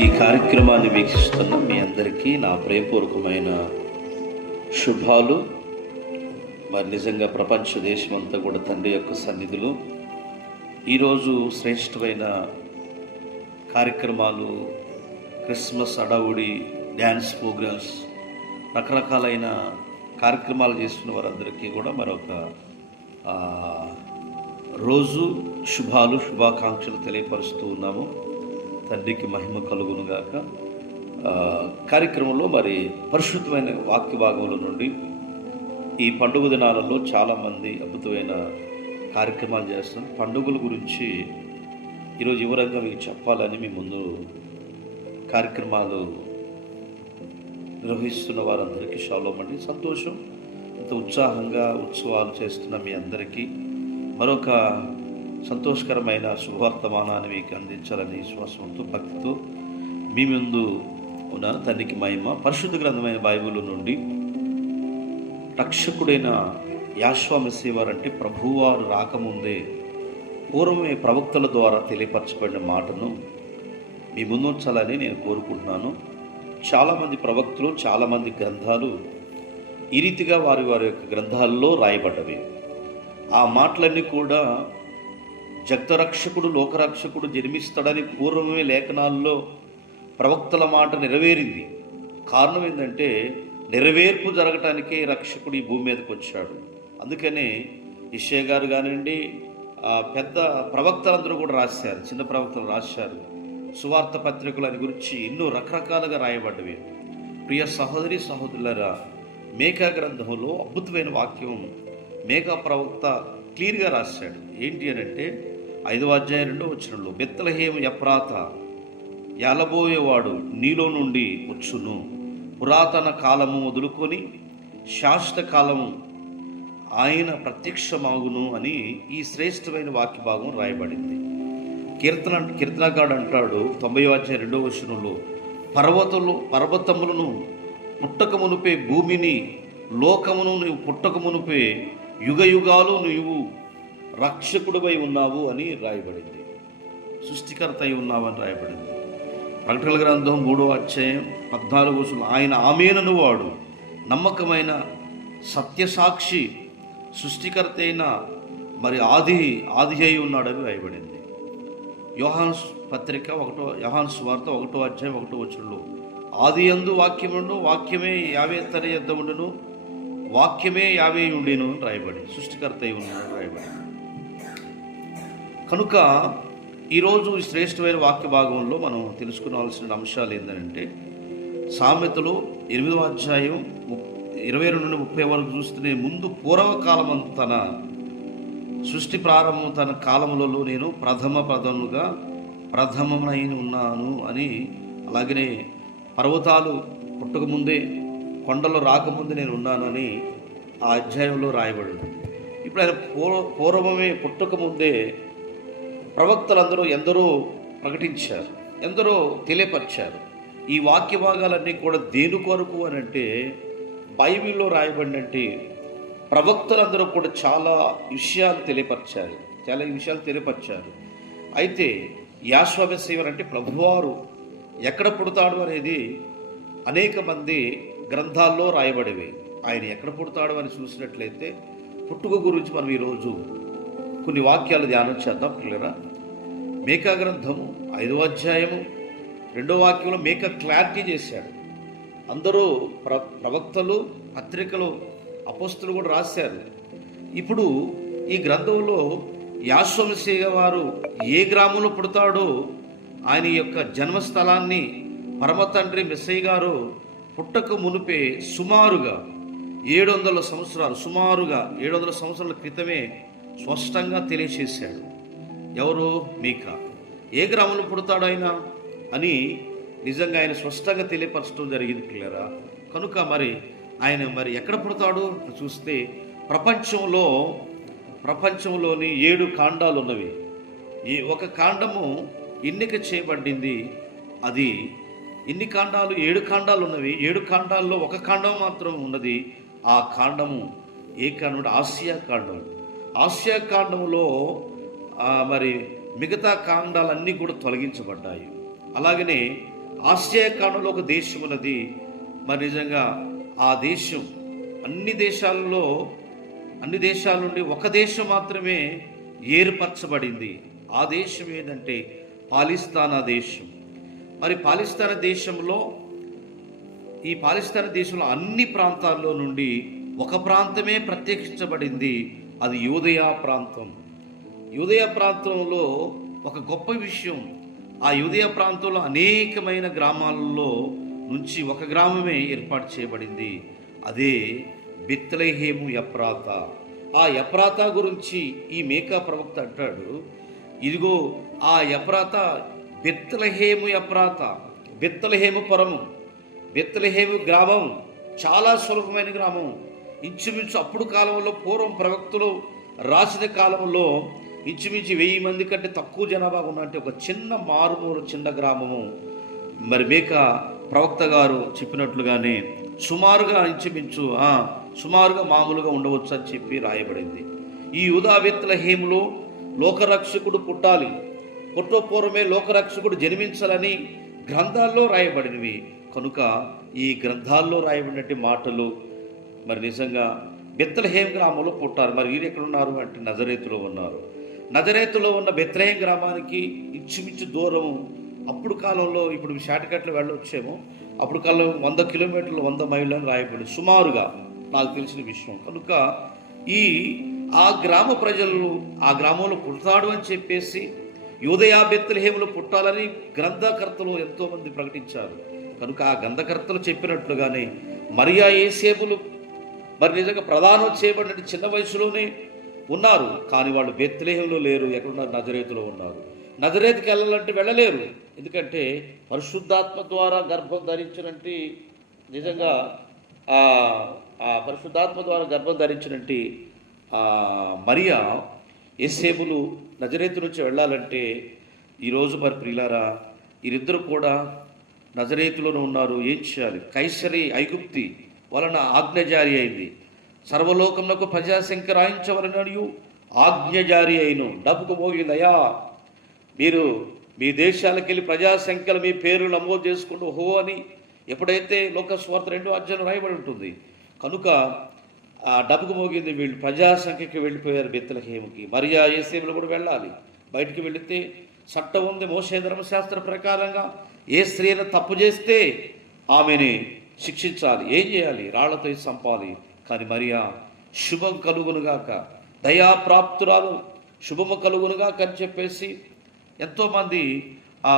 ఈ కార్యక్రమాన్ని వీక్షిస్తున్న మీ అందరికీ నా ప్రేమపూర్వకమైన శుభాలు. మరి నిజంగా ప్రపంచ దేశమంతా కూడా తండ్రి యొక్క సన్నిధిలో ఈరోజు శ్రేష్టమైన కార్యక్రమాలు, క్రిస్మస్ అడవుడి, డ్యాన్స్ ప్రోగ్రామ్స్, రకరకాలైన కార్యక్రమాలు చేస్తున్న వారందరికీ కూడా మరొక రోజు శుభాకాంక్షలు తెలియపరుస్తూ ఉన్నాము. తండ్రికి మహిమ కలుగునుగాక. కార్యక్రమంలో మరి పరిశుద్ధమైన వాక్య భాగంలో నుండి ఈ పండుగ దినాలలో చాలామంది అద్భుతమైన కార్యక్రమాలు చేస్తున్నారు. పండుగల గురించి ఈరోజు వివరంగా మీకు చెప్పాలని మీ ముందు కార్యక్రమాలు నిర్వహిస్తున్న వారందరికీ షాలోమ్ అండి. సంతోషం. ఇంత ఉత్సాహంగా ఉత్సవాలు చేస్తున్న మీ అందరికీ మరొక సంతోషకరమైన శుభవర్తమానాన్ని మీకు అందించాలని విశ్వాసంతో, భక్తితో మీ ముందు ఉన్న తండ్రికి మహిమ. పరిశుద్ధ గ్రంథమైన బైబిల్ నుండి రక్షకుడైన యాషువ మెస్సీయ వారంటే ప్రభువారు రాకముందే పూర్వమే ప్రవక్తల ద్వారా తెలియపరచబడిన మాటను మీ ముందు ఉంచాలని నేను కోరుకుంటున్నాను. చాలామంది ప్రవక్తలు, చాలామంది గ్రంథాలు ఈ రీతిగా వారి యొక్క గ్రంథాల్లో రాయబడ్డవి. ఆ మాటలన్నీ కూడా జగతరక్షకుడు, లోకరక్షకుడు జన్మిస్తాడని పూర్వమే లేఖనాల్లో ప్రవక్తల మాట నెరవేరింది. కారణం ఏంటంటే నెరవేర్పు జరగటానికే రక్షకుడు ఈ భూమి మీదకి వచ్చాడు. అందుకనే యెషయా గారు కానివ్వండి, పెద్ద ప్రవక్తలందరూ కూడా రాశారు, చిన్న ప్రవక్తలు రాశారు. సువార్త పత్రికలు అని గురించి ఎన్నో రకరకాలుగా రాయబడ్డవి. ప్రియ సహోదరి సహోదరులారా, మేకా గ్రంథంలో అద్భుతమైన వాక్యం మేకా ప్రవక్త క్లియర్గా రాశాడు. ఏంటి అని అంటే 5వ అధ్యాయం 2వ వచనంలో, బెత్లెహేము ఎఫ్రాతా, ఏలబోయేవాడు నీలో నుండి వచ్చును, పురాతన కాలము మొదలుకొని శాశ్వత కాలము ఆయన ప్రత్యక్షమగును అని ఈ శ్రేష్టమైన వాక్య భాగం రాయబడింది. కీర్తనగాడు అంటాడు 90వ అధ్యాయం 2వ వచనంలో, పర్వతములను పుట్టక మునుపే, భూమిని లోకమును నువ్వు పుట్టక మునుపే యుగ యుగాలు నువ్వు రక్షకుడిపై ఉన్నావు అని రాయబడింది. సృష్టికర్త అయి ఉన్నావు అని రాయబడింది. ప్రకటనల గ్రంథం 3వ అధ్యాయం 14వ వచనం, ఆయన ఆమేనను వాడు నమ్మకమైన సత్యసాక్షి, సృష్టికర్త అయిన మరి ఆది అయి ఉన్నాడని రాయబడింది. యోహాను పత్రిక యోహాను సువార్త 1వ అధ్యాయం 1వ వచనంలో, ఆది యందు వాక్యముండు, వాక్యమే యావే తన యొద్ద ఉండును, వాక్యమే యావే ఉండేను అని రాయబడి, సృష్టికర్త అయి ఉన్నాడు రాయబడి. కనుక ఈరోజు శ్రేష్టమైన వాక్య భాగంలో మనం తెలుసుకోవాల్సిన అంశాలు ఏంటంటే, సామెతలు 8వ అధ్యాయం 22 నుండి 30 వరకు చూస్తే, ముందు పూర్వకాలం తన సృష్టి ప్రారంభం తన కాలములలో నేను ప్రథమమై ఉన్నాను అని, అలాగనే పర్వతాలు పుట్టకముందే, కొండలు రాకముందే నేను ఉన్నానని ఆ అధ్యాయంలో రాయబడింది. ఇప్పుడు ఆయన పూర్వమే పుట్టకముందే ప్రవక్తలందరూ ఎందరో ప్రకటించారు, ఎందరో తెలియపరిచారు. ఈ వాక్య భాగాలన్నీ కూడా దేని కొరకు అని అంటే, బైబిల్లో రాయబడినట్టు ప్రవక్తలందరూ కూడా చాలా విషయాలు తెలియపరిచారు. అయితే యాషువ మెస్సీయ అంటే ప్రభువారు ఎక్కడ పుడతాడు అనేది అనేక మంది గ్రంథాల్లో రాయబడివి. ఆయన ఎక్కడ పుడతాడు అని చూసినట్లయితే, పుట్టుక గురించి మనం ఈరోజు కొన్ని వాక్యాలు ధ్యానం చేద్దాం పిల్లరా. మేకా గ్రంథము 5వ అధ్యాయము 2వ వాక్యంలో మేకా క్లారిటీ చేశాడు. అందరూ ప్రవక్తలు, పత్రికలు, అపోస్తులు కూడా రాశారు. ఇప్పుడు ఈ గ్రంథంలో యాషువ మెస్సీయ వారు ఏ గ్రామంలో పుడతాడో, ఆయన యొక్క జన్మస్థలాన్ని పరమ తండ్రి మెస్సయ్య గారు పుట్టక మునిపే సుమారుగా 700 సంవత్సరాల క్రితమే స్పష్టంగా తెలియచేశాడు. ఎవరు? మీకా. ఏ గ్రామంలో పుడతాడు ఆయన అని నిజంగా ఆయన స్పష్టంగా తెలియపరచడం జరిగింది పిల్లరా. కనుక ఆయన ఎక్కడ పుడతాడు చూస్తే, ప్రపంచంలోని 7 కాండాలు ఉన్నవి. ఈ ఒక కాండము ఎన్నిక చేయబడింది. అది ఎన్ని కాండాలు? 7 కాండాలు ఉన్నవి. 7 కాండాల్లో ఒక కాండం మాత్రం ఉన్నది. ఆ కాండము ఏ కాండం? ఆసియా కాండములో మిగతా కాండాలన్నీ కూడా తొలగించబడ్డాయి. అలాగనే ఆసియా ఖండంలో ఒక దేశం ఉన్నది. మరి నిజంగా ఆ దేశం అన్ని దేశాల నుండి ఒక దేశం మాత్రమే ఏర్పరచబడింది. ఆ దేశం ఏదంటే పాలిస్తానా దేశం. మరి పాలిస్తానా దేశంలో అన్ని ప్రాంతాల్లో నుండి ఒక ప్రాంతమే ప్రత్యేకించబడింది. అది యూదయ ప్రాంతం. యూదయ ప్రాంతంలో ఒక గొప్ప విషయం, ఆ యూదయ ప్రాంతంలో అనేకమైన గ్రామాలలో నుంచి ఒక గ్రామమే ఏర్పాటు చేయబడింది. అదే బెత్లెహేము ఎఫ్రాతా. ఆ ఎఫ్రాతా గురించి ఈ మీకా ప్రవక్త అంటాడు, ఇదిగో ఆ ఎఫ్రాతా బెత్లెహేము ఎఫ్రాతా, బెత్లెహేము పురము, బెత్లెహేము గ్రామం చాలా సులభమైన గ్రామం. ఇంచుమించు అప్పుడు కాలంలో పూర్వం ప్రవక్తలు రాసిన కాలంలో ఇంచుమించు 1000 మంది కంటే తక్కువ జనాభా ఉన్నట్టు ఒక చిన్న మారుమూల చిన్న గ్రామము. మరి మీకా ప్రవక్త గారు చెప్పినట్లుగానే సుమారుగా మామూలుగా ఉండవచ్చు అని చెప్పి రాయబడింది. ఈ యూదా బెత్లెహేములో లోకరక్షకుడు పుట్టాలి, పుట్టపూర్వమే లోకరక్షకుడు జన్మించాలని గ్రంథాల్లో రాయబడినవి కనుక ఈ గ్రంథాల్లో రాయబడినటువంటి మాటలు మరి నిజంగా బెత్లెహేం గ్రామంలో పుట్టారు. మరి వీరు ఎక్కడ ఉన్నారు అంటే నజరేతులో ఉన్నారు. నజరేతులో ఉన్న బెత్లెహేం గ్రామానికి ఇంచుమించు దూరం అప్పుడు కాలంలో, ఇప్పుడు షార్ట్ కట్లు వెళ్ళొచ్చేమో, అప్పుడు కాలం 100 కిలోమీటర్లు 100 మైళ్ళు అని రాయబడి సుమారుగా నాకు తెలిసిన విషయం. కనుక ఆ గ్రామ ప్రజలు ఆ గ్రామంలో పుడతాడు అని చెప్పేసి యూదయ బెత్లెహేములో పుట్టాలని గ్రంథకర్తలు ఎంతోమంది ప్రకటించారు. కనుక ఆ గ్రంథకర్తలు చెప్పినట్లుగానే మరియా యేసేపులు మరి నిజంగా ప్రదానం చేయబడిన చిన్న వయసులోనే ఉన్నారు. కానీ వాళ్ళు బెత్లెహేములో లేరు. ఎక్కడున్నారు? నజరేతులో ఉన్నారు. నజరేతుకి వెళ్ళాలంటే వెళ్ళలేరు. ఎందుకంటే పరిశుద్ధాత్మ ద్వారా గర్భం ధరించినట్టు నిజంగా పరిశుద్ధాత్మ ద్వారా గర్భం ధరించినట్టు మరియా యేసేపులు నజరేతు నుంచి వెళ్ళాలంటే ఈరోజు మరి ప్రియులారా వీరిద్దరు కూడా నజరేతులోనే ఉన్నారు. ఏం చేయాలి? కైసరి ఐగుప్తి వలన ఆజ్ఞ జారీ అయింది. సర్వలోకమునకు ప్రజాసంఖ్య రాయించవలనని ఆజ్ఞ జారీ అయిను. డబ్బుకు మోగిందయా, మీరు మీ దేశాలకు వెళ్ళి ప్రజాసంఖ్యలు మీ పేరు నమోదు చేసుకుంటూ హో అని ఎప్పుడైతే లోకస్వార్త 2వ అధ్యాయం రాయబడి ఉంటుంది. కనుక ఆ డబ్బుకు మోగింది. వీళ్ళు ప్రజాసంఖ్యకి వెళ్ళిపోయారు బెత్లెహేముకి. మరియా యేసేపులు కూడా వెళ్ళాలి. బయటికి వెళితే చట్టం ఉంది. మోషే ధర్మశాస్త్ర ప్రకారంగా ఏ స్త్రీని తప్పు చేస్తే ఆమెని శిక్షించాలి. ఏం చేయాలి? రాళ్లతో చంపాలి. కానీ మరియా శుభం కలుగునుగాక, దయాప్రాప్తురాలు, శుభము కలుగునుగాక అని చెప్పేసి ఎంతోమంది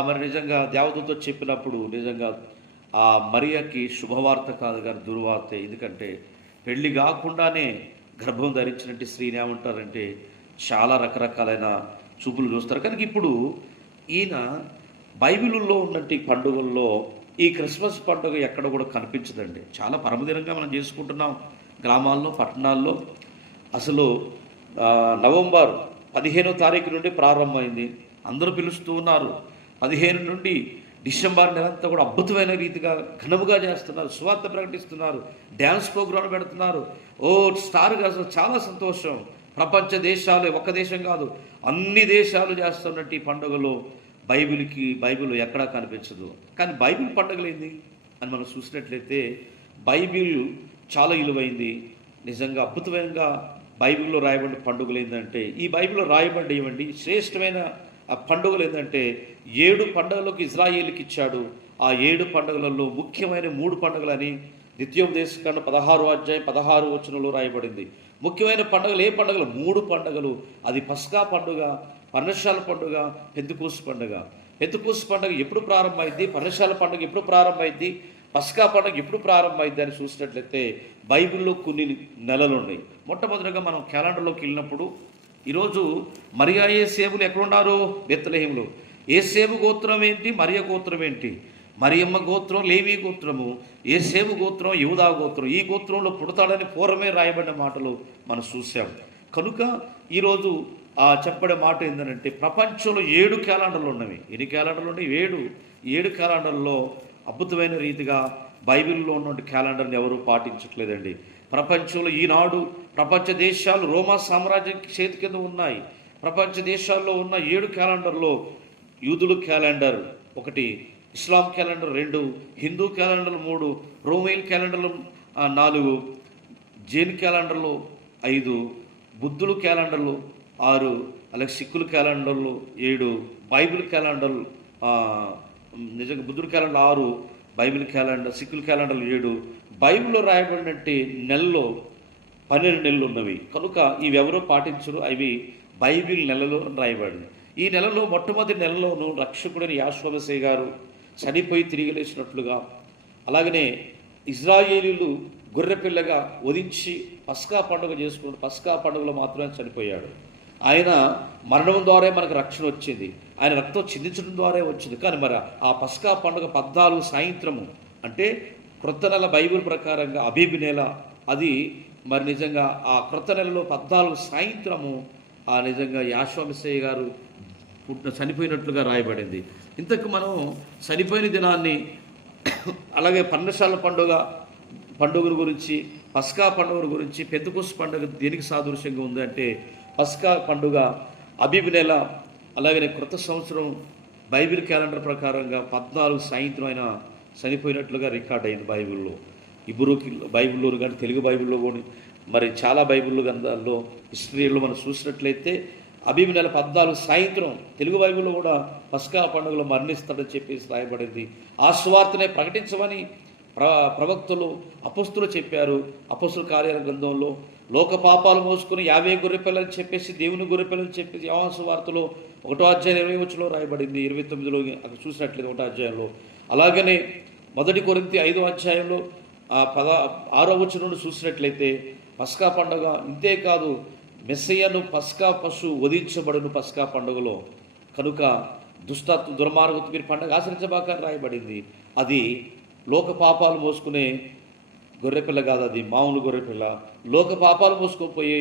మరి నిజంగా దేవదూతతో చెప్పినప్పుడు నిజంగా ఆ మరియకి శుభవార్త కాదు కానీ దుర్వార్త. ఎందుకంటే పెళ్లి కాకుండానే గర్భం ధరించినట్టు స్త్రీని ఏమంటారంటే చాలా రకరకాలైన చూపులు చూస్తారు. కనుక ఇప్పుడు ఈయన బైబిల్లో ఉన్నట్టు పండుగల్లో ఈ క్రిస్మస్ పండుగ ఎక్కడ కూడా కనిపించదండి. చాలా పరమదినంగా మనం చేసుకుంటున్నాం గ్రామాల్లో, పట్టణాల్లో. అసలు నవంబర్ 15వ తారీఖు నుండి ప్రారంభమైంది. అందరూ పిలుస్తూ ఉన్నారు. 15 నుండి డిసెంబర్ నెలంతా కూడా అద్భుతమైన రీతిగా ఘనముగా చేస్తున్నారు, సువార్త ప్రకటిస్తున్నారు, డ్యాన్స్ ప్రోగ్రాం పెడుతున్నారు. స్టార్గా అసలు చాలా సంతోషం. ప్రపంచ దేశాలు, ఒక్క దేశం కాదు అన్ని దేశాలు చేస్తున్నట్టు ఈ పండుగలో బైబిల్ ఎక్కడా కనిపించదు. కానీ బైబిల్ పండుగలు ఏంది అని మనం చూసినట్లయితే బైబిల్ చాలా విలువైంది. నిజంగా అద్భుతమైనగా బైబిల్లో రాయబడిన పండుగలు ఏంటంటే ఈ బైబిల్లో రాయబడి ఇవ్వండి శ్రేష్టమైన ఆ పండుగలు ఏంటంటే 7 పండుగలకు ఇజ్రాయేలుకి ఇచ్చాడు. ఆ 7 పండుగలలో ముఖ్యమైన 3 పండుగలని ద్వితీయోపదేశకాండం 16వ అధ్యాయం 16వ వచనంలో రాయబడింది. ముఖ్యమైన పండుగలు ఏ పండుగలు? 3 పండుగలు. అది పస్కా పండుగ, పర్ణశాల పండుగ, పెంతెకోస్తు పండుగ. పెంతెకోస్తు పండుగ ఎప్పుడు ప్రారంభమైంది? పర్ణశాల పండుగ ఎప్పుడు ప్రారంభమైంది? పస్కా పండుగ ఎప్పుడు ప్రారంభమైంది అని చూసినట్లయితే బైబిల్లో కొన్ని నెలలు ఉన్నాయి. మొట్టమొదటిగా మనం క్యాలెండర్లోకి వెళ్ళినప్పుడు ఈరోజు మరియా యేసేపులు ఎక్కడున్నారు? బెత్లెహేములో. యేసేపు గోత్రం ఏంటి? మరియ గోత్రం ఏంటి? మరియమ్మ గోత్రం లేవి గోత్రము, యేసేపు గోత్రం యూదా గోత్రం. ఈ గోత్రంలో పుడతాడని పూర్వమే రాయబడిన మాటలు మనం చూసాం. కనుక ఈరోజు చెప్పడే మాట ఏంటంటే ప్రపంచంలో 7 క్యాలెండర్లు ఉన్నవి. ఎన్ని క్యాలెండర్లు ఉన్నాయి? 7 క్యాలెండర్లో అద్భుతమైన రీతిగా బైబిల్లో ఉన్నటువంటి క్యాలెండర్ని ఎవరూ పాటించట్లేదండి. ప్రపంచంలో ఈనాడు ప్రపంచ దేశాలు రోమా సామ్రాజ్యం చేతి కింద ఉన్నాయి. ప్రపంచ దేశాల్లో ఉన్న 7 క్యాలెండర్లో యూదుల క్యాలెండర్ ఒకటి, ఇస్లాం క్యాలెండర్ 2, హిందూ క్యాలెండర్లు 3, రోమేల్ క్యాలెండర్లు 4, జైన్ క్యాలెండర్లు 5, బుద్ధులు క్యాలెండర్లు 6, అలాగే సిక్కుల క్యాలెండర్లు 7, బైబిల్ క్యాలెండర్లు నిజంగా బుద్ధుడి క్యాలెండర్ 6, బైబిల్ క్యాలెండర్ సిక్కుల క్యాలెండర్లు 7. బైబిల్లో రాయబడినట్టు నెలలో 12 నెలలు ఉన్నవి కనుక ఇవి ఎవరో పాటించరు, అవి బైబిల్ నెలలో రాయబడింది. ఈ నెలలో మొట్టమొదటి నెలలోనూ రక్షకుడైన యాషోమసీహ గారు చనిపోయి తిరిగి లేచినట్లుగా, అలాగనే ఇజ్రాయేలీలు గొర్రెపిల్లగా వధించి పస్కా పండుగ చేసుకున్న పస్కా పండుగలో మాత్రమే చనిపోయాడు. ఆయన మరణం ద్వారా మనకు రక్షణ వచ్చింది, ఆయన రక్తం చిందించడం ద్వారా వచ్చింది. కానీ మరి ఆ పస్కా పండుగ 14 సాయంత్రము అంటే క్రొత్త నెల బైబిల్ ప్రకారంగా అబీబు నెల, అది మరి నిజంగా ఆ క్రొత్త నెలలో 14 సాయంత్రము నిజంగా యాషోమసీహ గారు చనిపోయినట్లుగా రాయబడింది. ఇంతకు మనం చనిపోయిన దినాన్ని అలాగే పర్ణశాల పండుగ గురించి, పస్కా పండుగ గురించి, పెంతెకోస్తు పండుగ దేనికి సాదృశ్యంగా ఉందంటే పస్కా పండుగ అబీబు నెల, అలాగే క్రొత్త సంవత్సరం బైబిల్ క్యాలెండర్ ప్రకారంగా 14 సాయంత్రం ఆయన చనిపోయినట్లుగా రికార్డ్ అయింది బైబిల్లో. ఇబ్రూకి బైబిల్లో కానీ తెలుగు బైబిల్లో కానీ మరి చాలా బైబిల్ గ్రంథాల్లో హిస్టరీలో మనం చూసినట్లయితే అబీబు నెల 14 సాయంత్రం తెలుగు బైబిల్లో కూడా పస్కా పండుగలో మరణిస్తాడని చెప్పేసి రాయబడింది. ఆ సువార్తనే ప్రకటించమని ప్రవక్తలు అపొస్తలులు చెప్పారు. అపొస్తలుల కార్యాల గ్రంథంలో లోక పాపాలు మోసుకుని 50 గొర్రెపిల్లని చెప్పేసి దేవుని గొర్రెపిల్లని చెప్పేసి యోహాను సువార్తలో 1వ అధ్యాయం 20 రాయబడింది. 29లో అక్కడ చూసినట్లయితే 1వ అధ్యాయంలో. అలాగనే 1 కొరింథీ 5వ అధ్యాయంలో 6వ వచనం నుండి చూసినట్లయితే పస్కా పండుగ ఇంతేకాదు మెస్సయ్యను పస్కా పశువు వధించబడును పస్కా పండుగలో, కనుక దుర్మార్గత మీరు పండుగ ఆచరించబాక రాయబడింది. అది లోక పాపాలు మోసుకునే గొర్రెపిల్ల కాదు, అది మామూలు గొర్రెపిల్ల. లోక పాపాలు మోసుకుపోయే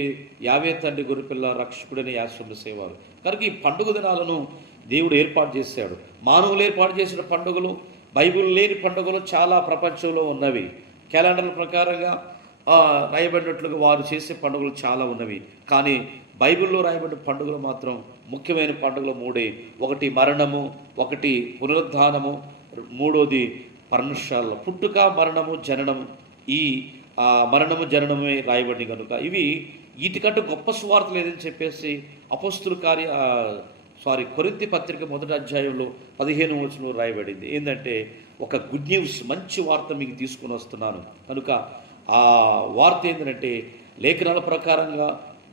యావే తండ్రి గొర్రెపిల్ల రక్షకుడైన యాషోమసీహ వారు. కనుక ఈ పండుగ దినాలను దేవుడు ఏర్పాటు చేశాడు. మానవులు ఏర్పాటు చేసిన పండుగలు, బైబిల్ లేని పండుగలు చాలా ప్రపంచంలో ఉన్నవి. క్యాలెండర్ల ప్రకారంగా రాయబడినట్లుగా వారు చేసే పండుగలు చాలా ఉన్నవి. కానీ బైబిల్లో రాయబడిన పండుగలు మాత్రం ముఖ్యమైన పండుగలు 3. ఒకటి మరణము, ఒకటి పునరుద్ధానము, 3వది పర్ణశాల. పుట్టుక, మరణము, జననము, ఈ మరణము జననమే రాయబడి కనుక ఇవి వీటికంటే గొప్ప సువార్త లేదని చెప్పేసి కొరింథీ పత్రిక 1వ అధ్యాయంలో 15వ వచనంలో రాయబడింది. ఏంటంటే ఒక గుడ్ న్యూస్, మంచి వార్త మీకు తీసుకుని వస్తున్నాను. కనుక ఆ వార్త ఏంటంటే లేఖనాల ప్రకారంగా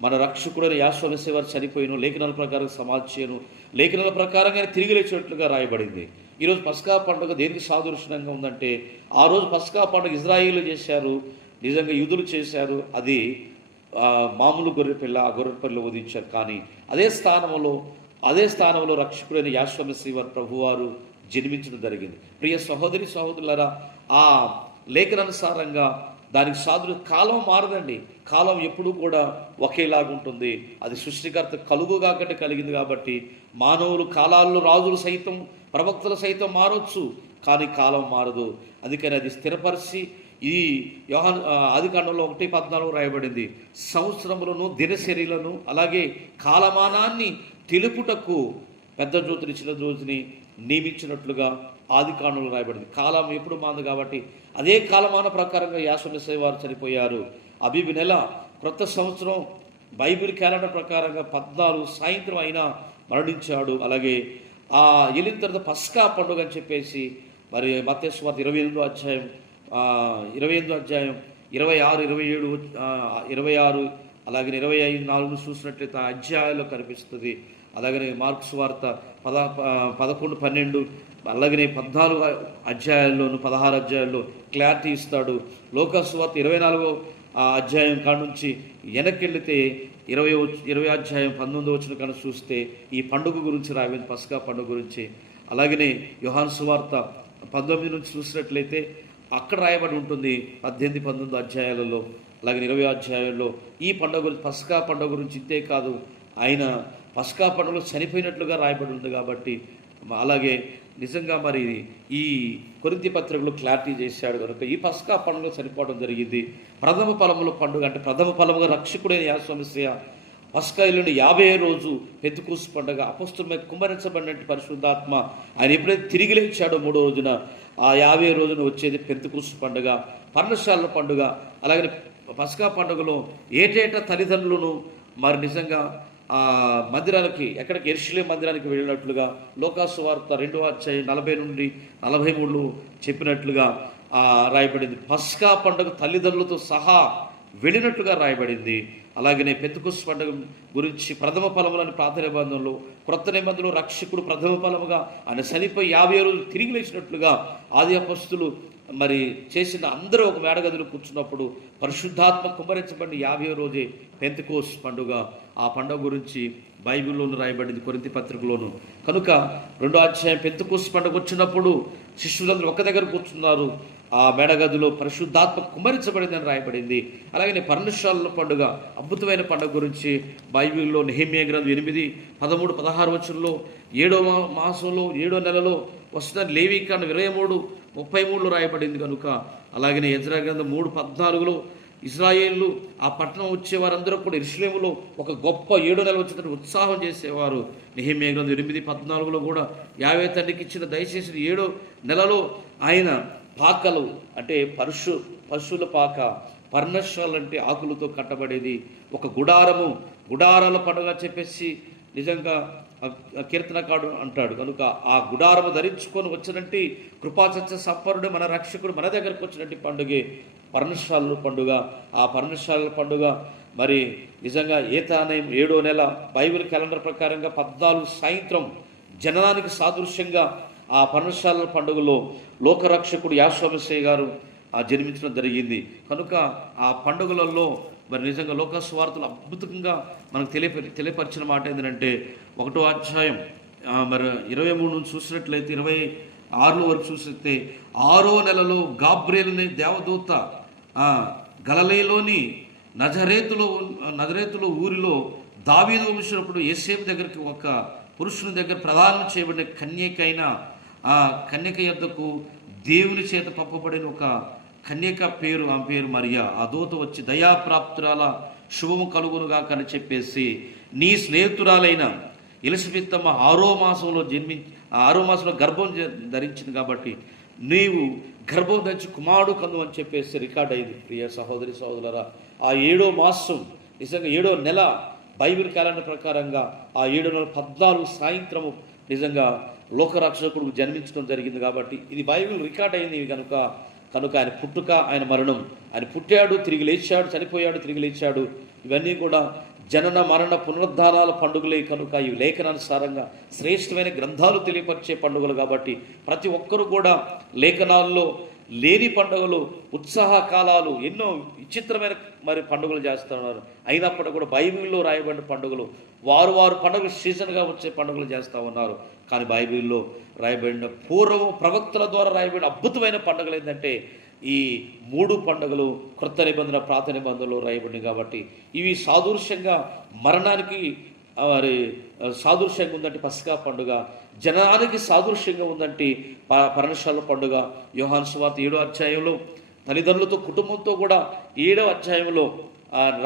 మన రక్షకుడైన యాషోమసీహ వారు చనిపోయిన లేఖనాల ప్రకారం సమాధించాను, లేఖనాల ప్రకారంగా తిరిగి లేచినట్లుగా రాయబడింది. ఈరోజు పస్కా పండుగ దేనికి సాదృశ్యంగా ఉందంటే ఆ రోజు పస్కా పండుగ ఇజ్రాయేలు చేశారు, నిజంగా యూదులు చేశారు. అది మామూలు గొర్రెపిల్ల, ఆ గొర్రెపిల్ల వధించారు. కానీ అదే స్థానంలో రక్షకుడైన యాషోమసీహ వారు ప్రభువారు జన్మించడం జరిగింది. ప్రియ సహోదరి సహోదరులారా, ఆ లేఖనానుసారంగా దానికి కాలం మారదండి. కాలం ఎప్పుడూ కూడా ఒకేలాగుంటుంది. అది సృష్టికర్త కలుగుగాకంటే కలిగింది కాబట్టి మానవులు కాలాల్లో రాజులు సైతం ప్రవక్తలు సైతం మారవచ్చు, కానీ కాలం మారదు. అందుకని అది స్థిరపరిచి ఈ యోహాను ఆదికాండంలో 1:14 రాయబడింది, సంవత్సరములను దినచర్యలను అలాగే కాలమానాన్ని తెలుపుటకు పెద్ద జ్యోతిని చిన్న జ్యోతిని నియమించినట్లుగా ఆదికాండంలో రాయబడింది. కాలం ఎప్పుడు మారదు కాబట్టి అదే కాలమాన ప్రకారంగా యాషోమసీహ వారు చనిపోయారు. అబీబు నెల క్రొత్త సంవత్సరం బైబిల్ క్యాలెండర్ ప్రకారంగా 14 సాయంత్రం అయినా మరణించాడు. అలాగే వెళ్ళిన తర్వాత పస్కా పండుగ అని చెప్పేసి మరి మత్తయి సువార్త 28వ అధ్యాయం 26, 27, 26 అలాగే 25-4 చూసినట్లయితే ఆ అధ్యాయాల్లో కనిపిస్తుంది. అలాగనే మార్కు సువార్త 11, 12 అలాగనే 14 అధ్యాయాల్లోను 16 అధ్యాయాల్లో క్లారిటీ ఇస్తాడు. లోకా సువార్త 24వ అధ్యాయం కాడ నుంచి వెనక్కి 20 అధ్యాయం 19వ వచనం కాడ చూస్తే ఈ పండుగ గురించి రాయబడింది, పస్కా పండుగ గురించి. అలాగనే యోహాను సువార్త 19 నుంచి చూసినట్లయితే అక్కడ రాయబడి ఉంటుంది 18, 19 అధ్యాయాలలో, అలాగే 20 అధ్యాయాల్లో ఈ పండుగ పస్కా పండుగ గురించి. ఇంతే కాదు, ఆయన పస్కా పండుగలో చనిపోయినట్లుగా రాయబడి ఉంది కాబట్టి అలాగే నిజంగా మరి ఈ కొరింథీ పత్రికలో క్లారిటీ చేశాడు కనుక ఈ పస్కా పండుగ చనిపోవడం జరిగింది. ప్రథమ ఫలముల పండుగ అంటే ప్రథమ ఫలముగా రక్షకుడైన యాషోమసీహ పస్కా ఎల్లుండి 50వ రోజు పెంతెకోస్తు పండుగ. అపొస్తలుల మీద కుమ్మరించబడినట్టు పరిశుద్ధాత్మ ఆయన ఎప్పుడైతే తిరిగి లేచాడో 3వ రోజున ఆ 50వ రోజున వచ్చేది పెంతెకోస్తు పండుగ, పర్ణశాలల పండుగ. అలాగే పస్కా పండుగలో ఏటేటా తల్లిదండ్రులను మరి నిజంగా మందిరానికి, ఎక్కడికి, యెరూషలేము మందిరానికి వెళ్ళినట్లుగా లోకాసు వార్త 2వ అధ్యాయం 40 నుండి 43 చెప్పినట్లుగా రాయబడింది. పస్కా పండుగ తల్లిదండ్రులతో సహా వెళ్ళినట్లుగా రాయబడింది. అలాగనే పెంతెకోస్తు పండుగ గురించి ప్రథమ ఫలములని పాత నిబంధనలు, క్రొత్త నిబంధనలు రక్షకుడు ప్రథమ ఫలముగా ఆయన చనిపోయి 50వ రోజు తిరిగి లేచినట్లుగా ఆది అపొస్తలులు మరి చేసిన అందరూ ఒక మేడగదిలో కూర్చున్నప్పుడు పరిశుద్ధాత్మ కుమ్మరించబడిన 50వ రోజే పెంతెకోస్తు పండుగ. ఆ పండుగ గురించి బైబిల్లోను రాయబడింది, కొరింథీ పత్రికలోను. కనుక 2వ అధ్యాయం పెంతెకోస్తు పండుగ వచ్చినప్పుడు శిష్యులందరూ ఒక దగ్గర కూర్చున్నారు. ఆ మేడగదిలో పరిశుద్ధాత్మ కుమ్మరించబడిందని రాయబడింది. అలాగే పర్ణశాలల పండుగ, అద్భుతమైన పండుగ గురించి బైబిల్లో నెహెమ్యా గ్రంథం 8, 13, 16 వచనంలో 7వ మాసంలో 7వ నెలలో వస్తుందని లేవీకాండం 23, 33 రాయబడింది కనుక. అలాగనే ఎజ్రా గ్రంథం 3, 14లో ఇశ్రాయేలు ఆ పట్టణం వచ్చే వారందరూ కూడా యెరూషలేములో ఒక గొప్ప 7వ నెల వచ్చినట్టు ఉత్సాహం చేసేవారు. నెహెమ్యా గ్రంథం 8, 14లో కూడా యావే తండ్రికి ఇచ్చిన దయచేసిన 7వ నెలలో ఆయన పాకలు అంటే పశువుల పాక, పర్ణశాల అంటే ఆకులతో కట్టబడేది ఒక గుడారము, గుడారాల పండుగ చెప్పేసి నిజంగా కీర్తనకాడు అంటాడు. కనుక ఆ గుడారము ధరించుకొని వచ్చినట్టు కృపాసత్య సంపన్నుడు మన రక్షకుడు మన దగ్గరకు వచ్చినట్టు పండుగే పర్ణశాలల పండుగ. ఆ పర్ణశాలల పండుగ మరి నిజంగా ఏతానయం 7వ నెల బైబిల్ క్యాలెండర్ ప్రకారంగా 14 సాయంత్రం జననానికి సాదృశ్యంగా ఆ పర్ణశాలల పండుగలో లోకరక్షకుడు యెహోషువ మెస్సీయ గారు జన్మించడం జరిగింది. కనుక ఆ పండుగలలో మరి నిజంగా లోకాసు వార్తలు అద్భుతంగా మనకు తెలియపరిచిన మాట ఏంటంటే 1వ అధ్యాయం మరి 23 నుంచి చూసినట్లయితే 26 వరకు చూసితే 6వ నెలలో గాబ్రియేలుని దేవదూత గలిలయలోని నజరేతులో ఊరిలో దావీదు వంశీయుడు యేసేపు దగ్గరికి ఒక పురుషుని దగ్గర ప్రదానం చేయబడిన కన్యక యొద్దకు దేవుని చేత పంపబడిన ఒక కన్యక పేరు, ఆమె పేరు మరియా. ఆ దూత వచ్చి దయాప్రాప్తురాల శుభము కలుగునుగా అని చెప్పేసి నీ స్నేహితురాలైన ఎలిజబెతమ్మ 6వ మాసంలో గర్భం ధరించింది కాబట్టి నీవు గర్భం ధరించి కుమారుడు కందు అని చెప్పేసి రికార్డ్ అయింది. ప్రియ సహోదరి సహోదరులారా, ఆ 7వ మాసం నిజంగా 7వ నెల బైబిల్ క్యాలెండర్ ప్రకారంగా ఆ 7వ నెల 14 సాయంత్రము నిజంగా లోకరక్షకుడు జన్మించడం జరిగింది. కాబట్టి ఇది బైబిల్ రికార్డ్ అయింది. కనుక ఆయన పుట్టుక, ఆయన మరణం, ఆయన పుట్టాడు, తిరిగి లేచాడు, చనిపోయాడు, తిరిగి లేచాడు, ఇవన్నీ కూడా జనన మరణ పునరుద్ధానాల పండుగలే. కనుక ఈ లేఖనానుసారంగా శ్రేష్టమైన గ్రంథాలు తెలియపరిచే పండుగలు కాబట్టి ప్రతి ఒక్కరూ కూడా లేఖనాల్లో లేని పండుగలు, ఉత్సాహ కాలాలు, ఎన్నో విచిత్రమైన మరి పండుగలు చేస్తున్నారు. అయినప్పటికీ కూడా బైబిల్లో రాయబడిన పండుగలు వారు పండుగలు సీజన్గా వచ్చే పండుగలు చేస్తూ ఉన్నారు. కానీ బైబిల్లో రాయబడిన పూర్వం ప్రవక్తల ద్వారా రాయబడిన అద్భుతమైన పండుగలు ఏంటంటే ఈ 3 పండుగలు క్రొత్త నిబంధన పాత నిబంధనలో రాయబడినవి. కాబట్టి ఇవి సాదృశ్యంగా మరణానికి మరి సాదృశ్యంగా ఉందంటే పస్కా పండుగ, జనానికి సాదృశ్యంగా ఉందంటే పర్ణశాల పండుగ. యోహాను సువార్త 7వ అధ్యాయంలో తల్లిదండ్రులతో కుటుంబంతో కూడా 7వ అధ్యాయంలో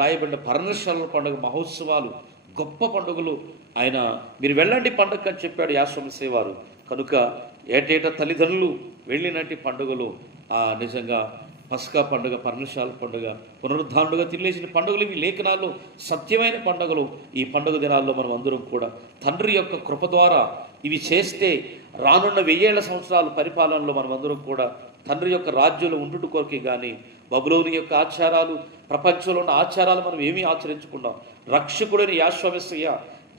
రాయబడిన పర్ణశాల పండుగ మహోత్సవాలు, గొప్ప పండుగలు. ఆయన మీరు వెళ్ళండి పండుగ అని చెప్పాడు యెహోషువ మెస్సీయ వారు. కనుక ఏటేటా తల్లిదండ్రులు వెళ్ళినట్టు పండుగలు నిజంగా పస్కా పండుగ, పర్ణశాల పండుగ, పునరుద్ధానుడుగా తిరిగేసిన పండుగలు ఇవి లేఖనాల్లో సత్యమైన పండుగలు. ఈ పండుగ దినాల్లో మనం అందరం కూడా తండ్రి యొక్క కృప ద్వారా ఇవి చేస్తే రానున్న 1000 సంవత్సరాల పరిపాలనలో మనం అందరం కూడా తండ్రి యొక్క రాజ్యంలో ఉండుట కొరకే కానీ బబులోని యొక్క ఆచారాలు, ప్రపంచంలో ఉన్న ఆచారాలు మనం ఏమీ ఆచరించుకున్నాం. రక్షకుడైన యెహోషువ మెస్సీయ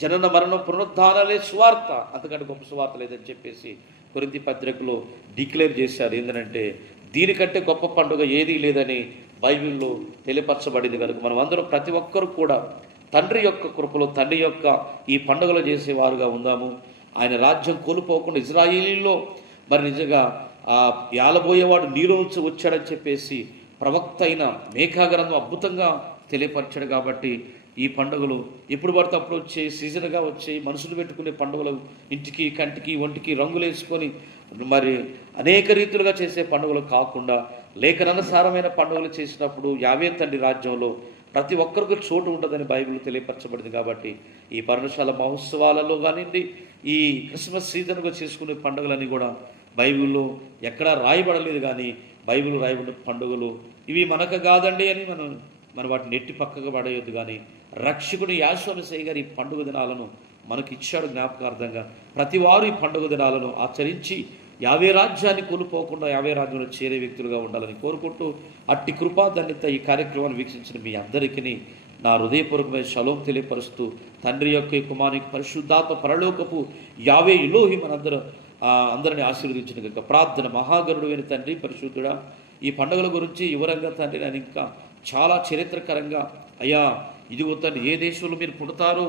జనన మరణం పునరుద్ధానాలే సువార్త, అంతకంటే గొప్ప సువార్త లేదని చెప్పేసి కొరింథీ పత్రికలో డిక్లేర్ చేశారు. ఏంటంటే దీనికంటే గొప్ప పండుగ ఏదీ లేదని బైబిల్లో తెలియపరచబడింది. కనుక మనం అందరం ప్రతి ఒక్కరు కూడా తండ్రి యొక్క కృపలో తండ్రి యొక్క ఈ పండుగలు చేసేవారుగా ఉందాము. ఆయన రాజ్యం కోల్పోకుండా ఇజ్రాయేలీలో మరి నిజంగా ఏలబోయేవాడు నీలో నుంచి వచ్చాడని చెప్పేసి ప్రవక్త అయిన మీకా గ్రంథం అద్భుతంగా తెలియపరిచాడు. కాబట్టి ఈ పండుగలు ఎప్పుడు పడితే అప్పుడు వచ్చే సీజన్గా వచ్చే మనుషులు పెట్టుకునే పండుగలు, ఇంటికి కంటికి ఒంటికి రంగులు వేసుకొని మరి అనేక రీతులుగా చేసే పండుగలు కాకుండా లేఖనానుసారమైన పండుగలు చేసినప్పుడు యావే తండ్రి రాజ్యంలో ప్రతి ఒక్కరికి చోటు ఉంటుందని బైబిల్ తెలియపరచబడింది. కాబట్టి ఈ పర్ణశాల మహోత్సవాలలో కానివ్వండి, ఈ క్రిస్మస్ సీజన్గా చేసుకునే పండుగలన్నీ కూడా బైబిల్లో ఎక్కడా రాయబడలేదు. కానీ బైబిల్ రాయబడిన పండుగలు ఇవి మనకు కాదండి అని మనం వాటిని నెట్టి పక్కకు పడేయొద్దు. కానీ రక్షకుడు యేసు మెస్సయ్య గారు ఈ పండుగ దినాలను మనకి ఇచ్చాడు జ్ఞాపకార్థంగా. ప్రతి వారు ఈ పండుగ దినాలను ఆచరించి యావే రాజ్యాన్ని కోల్పోకుండా యావే రాజ్యంలో చేరే వ్యక్తులుగా ఉండాలని కోరుకుంటూ, అట్టి కృపాధన్యత ఈ కార్యక్రమాన్ని వీక్షించిన మీ అందరికీ నా హృదయపూర్వకమైన షలోం తెలియపరుస్తూ, తండ్రి యొక్క కుమారునికి పరిశుద్ధాత్మ పరలోకపు యావే ఎలోహి అందరిని ఆశీర్వదించిన కనుక ప్రార్థన. మహాగరుడు అయిన తండ్రి పరిశుద్ధుడా, ఈ పండుగల గురించి వివరంగా తండ్రి నేను ఇంకా చాలా చరిత్రకరంగా, అయ్యా ఇదిగో తండ్రి ఏ దేశంలో మీరు పుడతారో,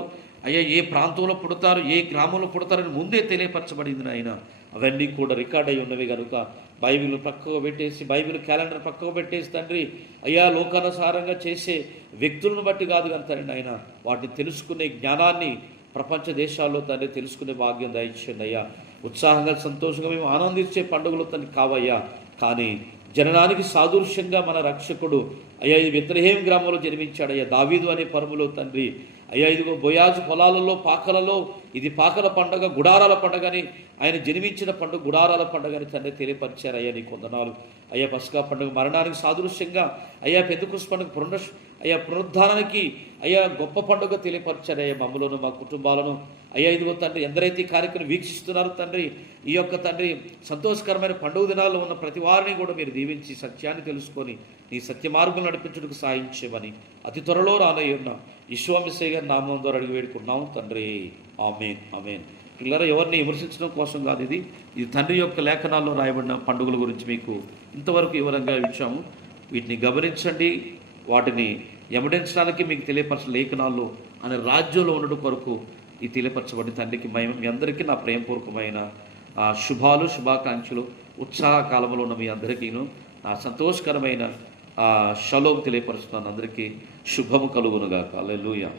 అయ్యా ఏ ప్రాంతంలో పుడతారు, ఏ గ్రామంలో పుడతారని ముందే తెలియపరచబడింది నాయన. అవన్నీ కూడా రికార్డ్ అయి ఉన్నవి కనుక బైబిల్ పక్కకు పెట్టేసి, బైబిల్ క్యాలెండర్ పక్కకు పెట్టేసి తండ్రి, అయ్యా లోకానుసారంగా చేసే వ్యక్తులను బట్టి కాదు కానీ తండ్రి నాయన, వాటిని తెలుసుకునే జ్ఞానాన్ని ప్రపంచ దేశాల్లో తండ్రి తెలుసుకునే భాగ్యం దయచేయండి అయ్యా. ఉత్సాహంగా సంతోషంగా మేము ఆనందించే పండుగలు తండ్రి కావయ్యా. కానీ జననానికి సాదృశ్యంగా మన రక్షకుడు అయ్యా ఇది బెత్లెహేము గ్రామంలో జన్మించాడయ్యా, దావీదు అనే పరములో తండ్రి. అయ్యా ఇదిగో బోయాజు పొలాలలో పాకలలో ఇది పాకల పండుగ, గుడారాల పండుగని, ఆయన జన్మించిన పండుగ గుడారాల పండుగని తండ్రి తెలియపరిచారు. అయ్యా నీకు వందనాలు అయ్యా. పస్కా పండుగ మరణానికి సాదృశ్యంగా, అయ్యా పెద్దకుస్ పండుగ పునరుద్ధానానికి అయ్యా గొప్ప పండుగ తెలియపరిచారు. అయ్యా మమ్మలను మా కుటుంబాలను అయ్యా ఇదిగో తండ్రి ఎందరైతే ఈ కార్యక్రమం వీక్షిస్తున్నారో తండ్రి, ఈ యొక్క తండ్రి సంతోషకరమైన పండుగ దినాల్లో ఉన్న ప్రతి వారిని కూడా మీరు దీవించి సత్యాన్ని తెలుసుకొని నీ సత్య మార్గం నడిపించడానికి సాయించమని అతి త్వరలో రానయ్యున్న యేసు మెస్సయ్య గారి నామం ద్వారా అడిగి వేడుకున్నాం తండ్రి. ఆమేన్ ఆమేన్. పిల్లరా, ఎవరిని విమర్శించడం కోసం కాదు, ఇది తండ్రి యొక్క లేఖనాల్లో రాయబడిన పండుగల గురించి మీకు ఇంతవరకు వివరంగా ఇచ్చాము. వీటిని గమనించండి, వాటిని ఎమడించడానికి మీకు తెలియపరచిన లేఖనాల్లో అనే రాజ్యంలో ఉండడం కొరకు ఈ తెలియపరచబడిన తండ్రికి మీ అందరికీ నా ప్రేమపూర్వకమైన శుభాలు శుభాకాంక్షలు. ఉత్సాహ కాలంలో ఉన్న మీ అందరికీను నా సంతోషకరమైన షలోం తెలియపరుస్తున్నాను. అందరికీ శుభము కలుగునుగాక. హల్లెలూయా.